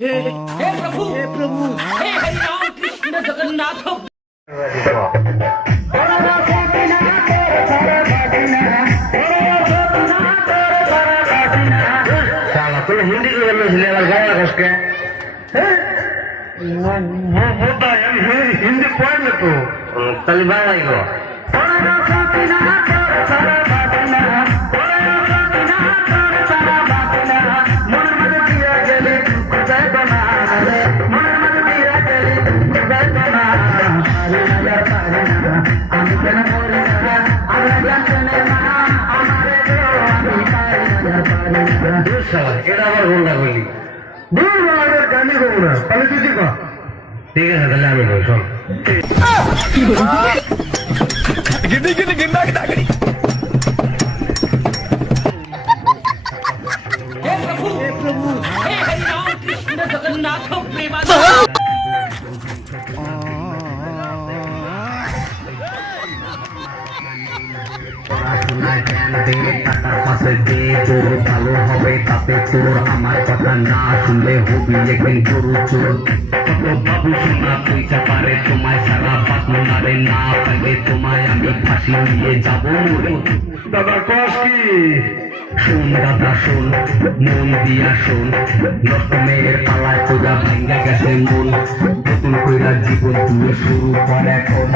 हे प्रभु हे हरि राम कृष्ण जगन्नाथ। साला तुम हिंदी की बोलने से लेकर गाया उसके होता है हिंदी पढ़ ले तू तलिबान आई को এটা আবার গুন্ডা বলি দূর বলাদের গানি করবো না তাহলে তুই ঠিক ঠিক আছে তাহলে আমি বল শোন हे प्रभु हे हरि राम कृष्ण जगन्नाथ प्रेमानंद। তোর ভালো হবে তাতে তোর আমার কথা না শুনলে হবি একদিন গরু চোর কত বাবু সোনা পয়সা পারে তোমায় সারা পাতলো না রে না পাইলে তোমায় আমি ফাঁসি নিয়ে যাবো দাদা কস কি শোন দাদা শোন মন দিয়া শোন নষ্ট মেয়ের পালায় তোরা ভেঙ্গা গেছে মন নতুন কইরা জীবন তুই শুরু কর এখন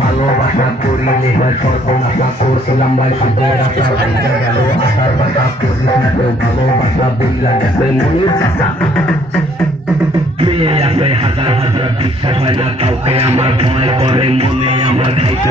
ভালোবাসা করিলে হয় সর্বনাশা করছিলাম ভাই সুদের আশা ভেঙ্গা গেল আশার বাসা করিস না কেউ ভালোবাসা বইলা গেছে মনের চাষা মেয়ে আছে হাজার হাজার বিশ্বাস হয় না কাউকে আমার ভয় করে মনে আমার খাইতে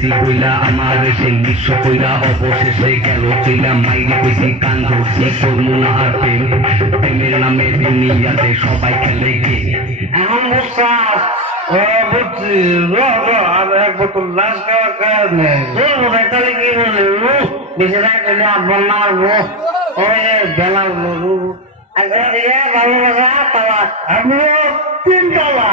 কি বললে আমার সেই বিশ্ব কইরা অবশেষে গেল চইলা মাইরে কইছি কান ধরছি করবো না আর প্রেম প্রেমের নামে দুনিয়াতে সবাই খেলে গে এখন বুঝছাস বুঝছি আর এক বোতল লাশ খাওয়া কাজ নেই তাহলে কি বলে বেশি রাখলে আপনার মারবো ওই বেলা ভালোবাসা পালা আমিও 3 তলা